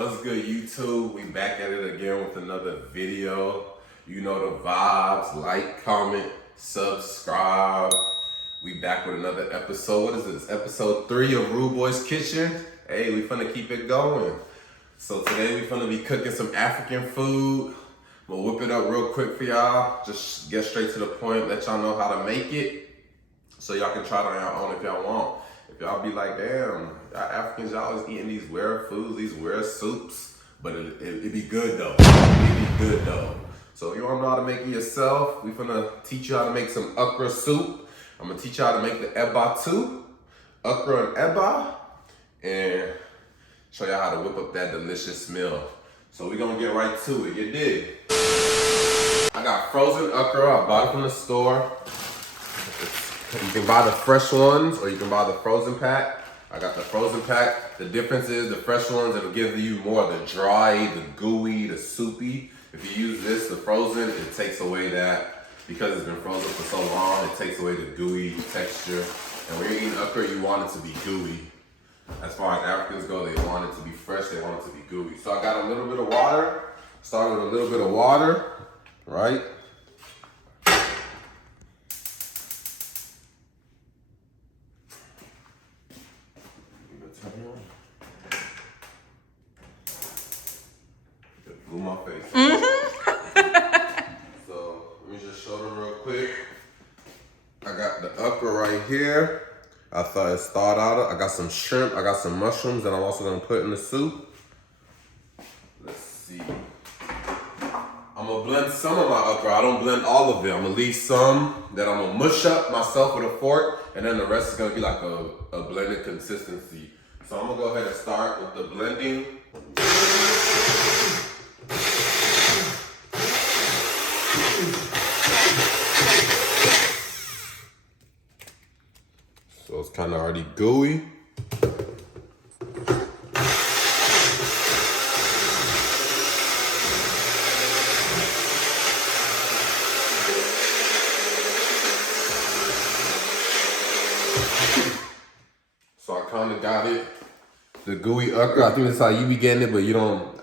What's good, YouTube? We back at it again with another video. You know the vibes. Like, comment, subscribe. We back with another episode. What is this? Episode 3 of Bois Kitchen. Hey, we finna keep it going. So today we finna be cooking some African food. We'll whip it up real quick for y'all. Just get straight to the point. Let y'all know how to make it, so y'all can try it on your own if y'all want. If y'all be like, damn, y'all Africans, y'all always eating these weird foods, these weird soups, but it be good though. It be good though. So if you wanna know how to make it yourself, we finna teach you how to make some okra soup. I'm gonna teach you how to make the eba too, okra and eba, and show y'all how to whip up that delicious meal. So we gonna get right to it, you dig? I got frozen okra, I bought it from the store. You can buy the fresh ones or you can buy the frozen pack. I got the frozen pack. The difference is the fresh ones, it'll give you more of the dry, the gooey, the soupy. If you use this, the frozen, it takes away that, because it's been frozen for so long, it takes away the gooey texture. And when you're eating okra, you want it to be gooey. As far as Africans go, they want it to be fresh, they want it to be gooey. So I got a little bit of water, start with a little bit of water, right? Blew my face. So let me just show them real quick. I got the okra right here. I thought it's thawed out. I got some shrimp. I got some mushrooms that I'm also gonna put in the soup. Let's see. I'm gonna blend some of my okra. I don't blend all of it. I'm gonna leave some that I'm gonna mush up myself with a fork, and then the rest is gonna be like a blended consistency. So I'm gonna go ahead and start with the blending. So it's kind of already gooey. So I kind of got it. The gooey okra, I think that's how you be getting it, but you don't.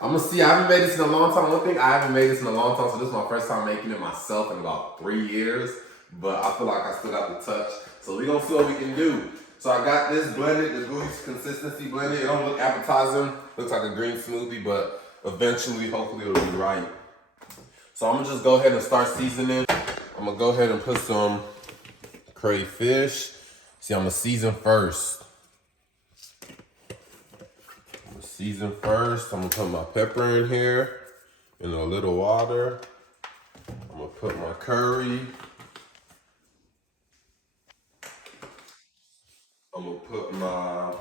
I'm gonna see, I haven't made this in a long time. One thing, I haven't made this in a long time, so this is my first time making it myself in about 3 years, but I feel like I still got the touch. So we gonna see what we can do. So I got this blended, the gooey consistency blended. It don't look appetizing, looks like a green smoothie, but eventually, hopefully it'll be right. So I'm gonna just go ahead and start seasoning. I'm gonna go ahead and put some crayfish. See, I'm gonna season first. I'm gonna put my pepper in here in a little water. I'm gonna put my curry. I'm gonna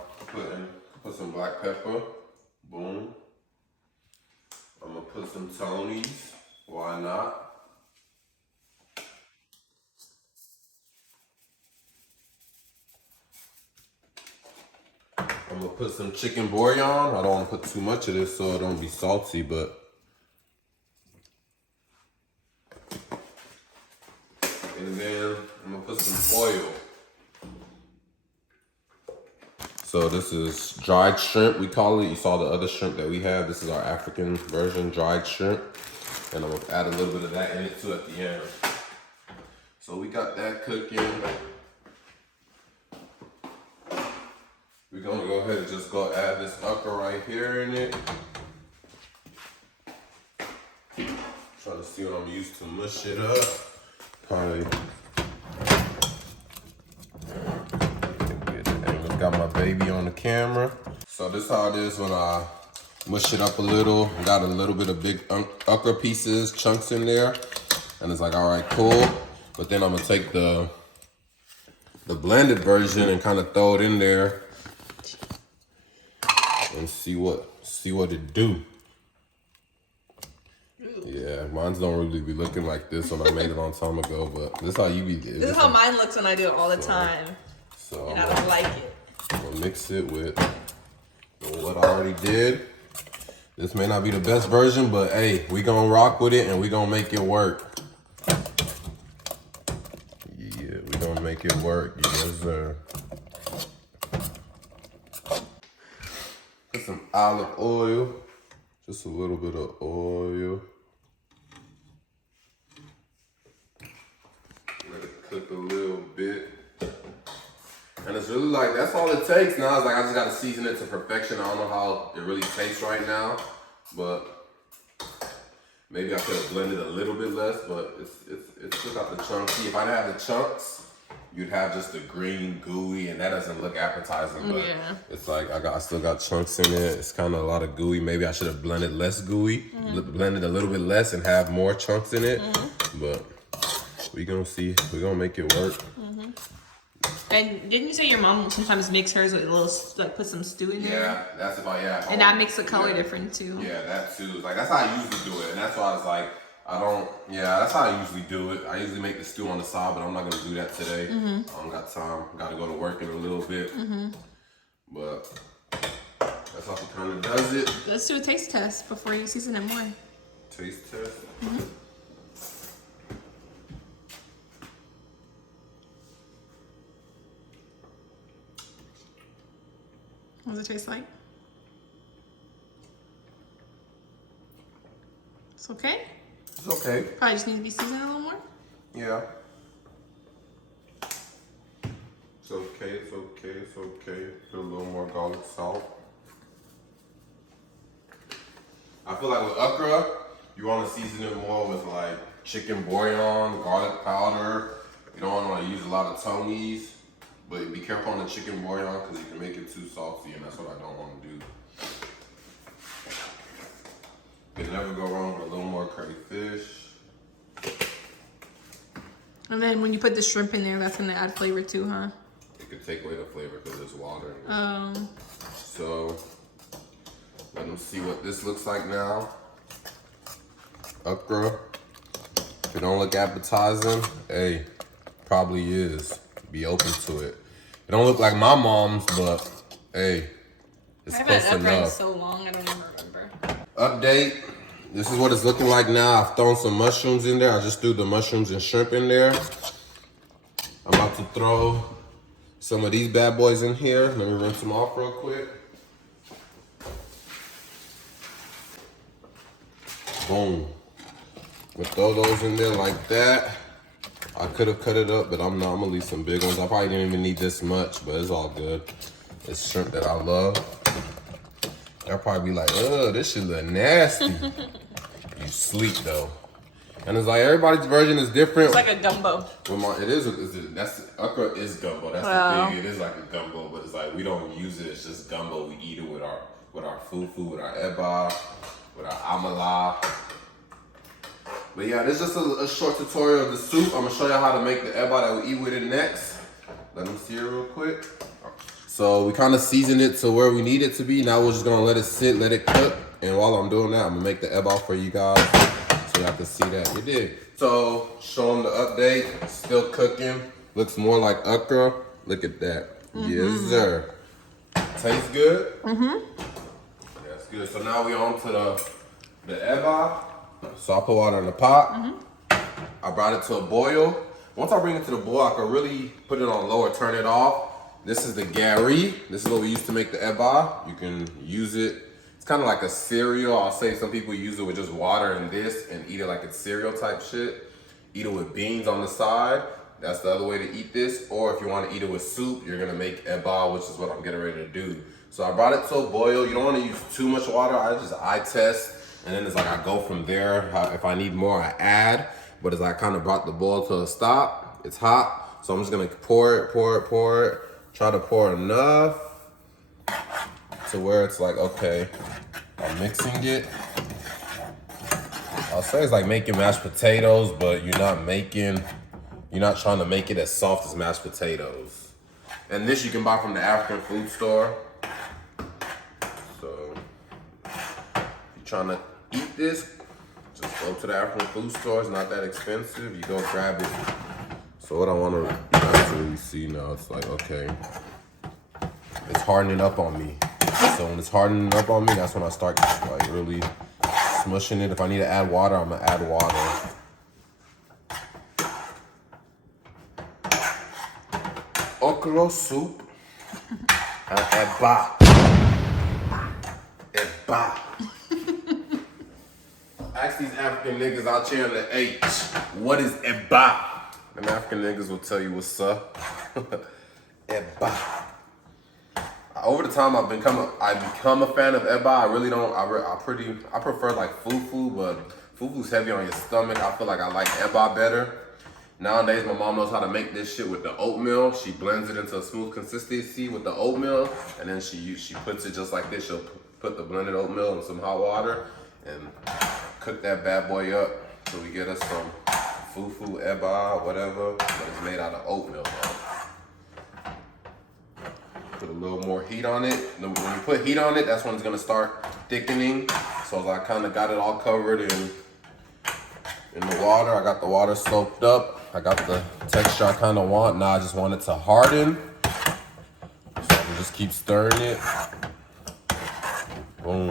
put some black pepper. Boom. I'm gonna put some Tonys. Why not? I'm gonna put some chicken bouillon. I don't want to put too much of this so it don't be salty, but. And then I'm gonna put some oil. So this is dried shrimp, we call it. You saw the other shrimp that we have. This is our African version, dried shrimp. And I'm gonna add a little bit of that in it too at the end. So we got that cooking. We're gonna go ahead and just go add this okra right here in it. Trying to see what I'm used to mush it up. Probably. Got my baby on the camera. So this is how it is when I mush it up a little. Got a little bit of big okra pieces, chunks in there. And it's like, all right, cool. But then I'm gonna take the blended version and kind of throw it in there and see what it do. Yeah, mine don't really be looking like this when I made it a long time ago, but this is how you be getting. This is how mine looks when I do it all the time. So and I don't like it. I'm gonna mix it with what I already did. This may not be the best version, but hey, we gonna rock with it and we gonna make it work. Yeah, we gonna make it work. Yes, sir. some olive oil. Just a little bit of oil. Let it cook a little bit. And it's really like, that's all it takes now. It's like, I just gotta season it to perfection. I don't know how it really tastes right now, but maybe I could have blended a little bit less, but it's still got the chunky. If I didn't have the chunks, you'd have just the green gooey, and that doesn't look appetizing, but it's like, I still got chunks in it. It's kind of a lot of gooey. Maybe I should have blended less gooey, blended a little bit less and have more chunks in it, but we gonna see. We're gonna make it work. And didn't you say your mom sometimes makes hers with a little, like, put some stew in there? Yeah, that's about, And that makes the color different too. Yeah, that too. Like, that's how I usually do it. And that's why I was like, that's how I usually do it. I usually make the stew on the side, but I'm not gonna do that today. I don't got time. Gotta go to work in a little bit. But that's how she kind of does it. Let's do a taste test before you season it more. Taste test? What does it taste like? It's okay? It's okay. Probably just need to be seasoned a little more. Yeah. It's okay, it's okay, it's okay. Put a little more garlic salt. I feel like with okra, you want to season it more with like chicken bouillon, garlic powder. You don't want to use a lot of Tony's. But be careful on the chicken bouillon because you can make it too salty, and that's what I don't want to do. You can never go wrong with a little more crayfish. And then when you put the shrimp in there, that's going to add flavor too, huh? It could take away the flavor because there's water in it. So, let them see what this looks like now. Okra. If it don't look appetizing, hey, probably is. Be open to it. It don't look like my mom's, but hey, it's close enough. I haven't had okra in so long, I don't even remember. Update. This is what it's looking like now. I've thrown some mushrooms in there. I just threw the mushrooms and shrimp in there. I'm about to throw some of these bad boys in here. Let me rinse them off real quick. Boom. We'll throw those in there like that. I could have cut it up, but I'm not. I'm gonna leave some big ones. I probably didn't even need this much, but it's all good. It's shrimp that I love. They'll probably be like, ugh, this shit look nasty. You sleep though. And it's like everybody's version is different. It's like a gumbo. That's okra is gumbo. That's the thing. It is like a gumbo, but it's like we don't use it. It's just gumbo. We eat it with our fufu, with our eba, with our amala. But yeah, this is just a short tutorial of the soup. I'm gonna show y'all how to make the eba that we eat with it next. Let them see it real quick. So we kind of seasoned it to where we need it to be. Now we're just gonna let it sit, let it cook. And while I'm doing that, I'm gonna make the eba for you guys so y'all can see that. We did. So show them the update. Still cooking. Looks more like okra. Look at that. Yes, sir. Tastes good? That's good. So now we on to the eba. So I put water in the pot. I brought it to a boil. Once I bring it to the boil, I can really put it on low or turn it off. This is the gari. This is what we use to make the eba. You can use it. It's kind of like a cereal. I'll say some people use it with just water and this and eat it like it's cereal type shit. Eat it with beans on the side. That's the other way to eat this. Or if you want to eat it with soup, you're going to make eba, which is what I'm getting ready to do. So I brought it to a boil. You don't want to use too much water. I test. And then it's like I go from there. If I need more, I add. But it's like I kind of brought the boil to a stop. It's hot. So I'm just going to pour it. Try to pour enough to where it's like, okay, I'm mixing it. I'll say it's like making mashed potatoes, but you're not trying to make it as soft as mashed potatoes. And this you can buy from the African food store. So if you're trying to eat this, just go to the African food store. It's not that expensive. You go grab it. So what I want to actually see now, it's like, okay, it's hardening up on me. So when it's hardening up on me, that's when I start like really smushing it. If I need to add water, I'm gonna add water. Okra soup and eba. Eba. Ask these African niggas out here in the H, what is eba? Them African niggas will tell you what's up. Eba. Over the time I become a fan of eba. I really don't. I prefer like fufu, but fufu's heavy on your stomach. I feel like I like eba better. Nowadays, my mom knows how to make this shit with the oatmeal. She blends it into a smooth consistency with the oatmeal, and then she puts it just like this. She'll put the blended oatmeal in some hot water and cook that bad boy up till we get us some fufu, eba, whatever, but it's made out of oatmeal, though. Put a little more heat on it. When you put heat on it, that's when it's gonna start thickening. So I kind of got it all covered in the water. I got the water soaked up. I got the texture I kind of want. Now I just want it to harden. So I can just keep stirring it. Boom,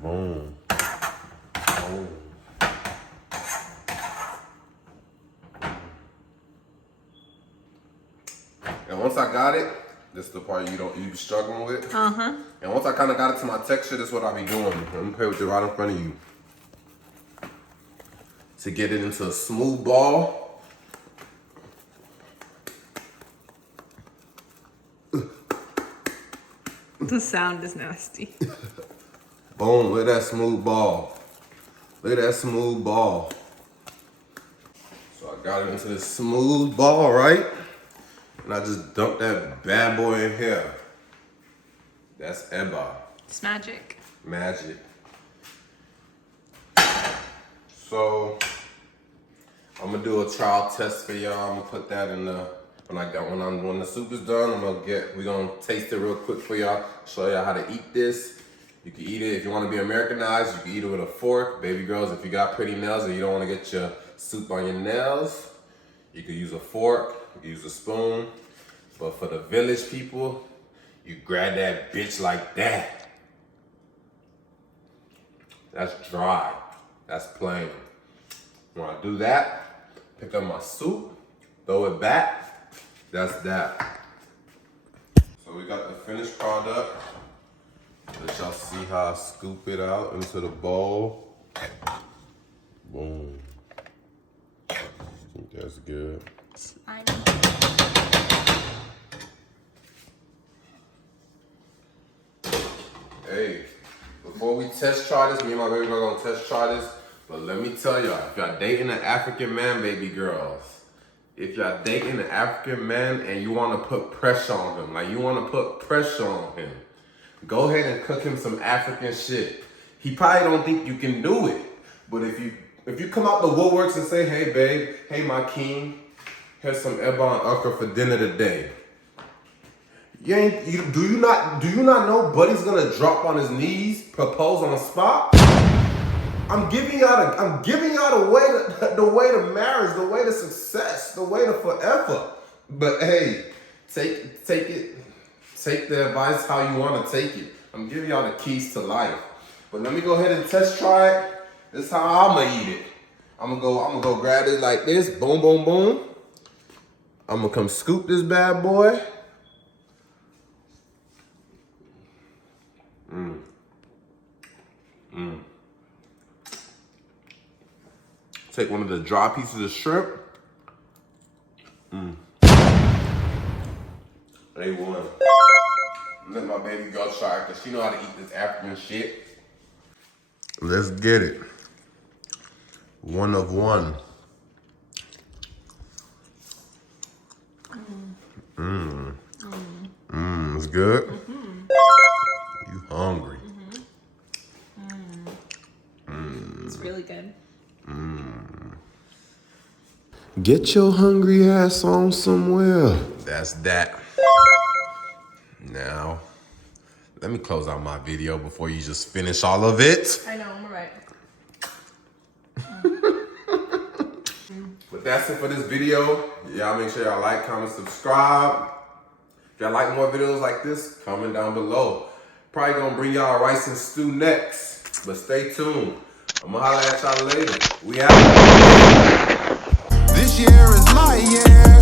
boom, boom. And once I got it, this is the part you be struggling with. And once I kind of got it to my texture, this is what I be doing. I'm gonna play with it right in front of you. To get it into a smooth ball. The sound is nasty. Boom, look at that smooth ball. Look at that smooth ball. So I got it into this smooth ball, right? And I just dumped that bad boy in here. That's eba. It's magic. Magic. So I'm gonna do a trial test for y'all. I'm gonna put that in the when the soup is done. We're gonna taste it real quick for y'all. Show y'all how to eat this. You can eat it if you want to be Americanized. You can eat it with a fork. Baby girls, if you got pretty nails and you don't want to get your soup on your nails, you can use a fork. You can use a spoon. But for the village people, you grab that bitch like that. That's dry. That's plain. When I do that, pick up my soup, throw it back. That's that. So we got the finished product. Let y'all see how I scoop it out into the bowl. Boom. I think that's good. Hey, before we test try this, me and my baby girl gonna test try this. But let me tell y'all, if y'all dating an African man, baby girls, if y'all dating an African man and you want to put pressure on him, like you want to put pressure on him, go ahead and cook him some African shit. He probably don't think you can do it, but if you come out the woodworks and say, hey babe, hey my king, here's some eba and okra for dinner today. Do you not know Buddy's gonna drop on his knees, propose on the spot? I'm giving y'all the way to marriage, the way to success, the way to forever. But hey, take the advice how you want to take it. I'm giving y'all the keys to life. But let me go ahead and test try it. This is how I'm gonna eat it. I'm gonna go grab it like this, boom, boom, boom. I'm gonna come scoop this bad boy. Take one of the dry pieces of shrimp. They won. Let my baby girl try it because she know how to eat this African shit. Let's get it. One of one. It's good. You hungry? It's really good. Get your hungry ass on somewhere. That's that. Now, let me close out my video before you just finish all of it. I know, I'm right. But that's it for this video. Y'all make sure y'all like, comment, subscribe. If y'all like more videos like this, comment down below. Probably gonna bring y'all rice and stew next. But stay tuned. I'm gonna holler at y'all later. We out. This year is my year.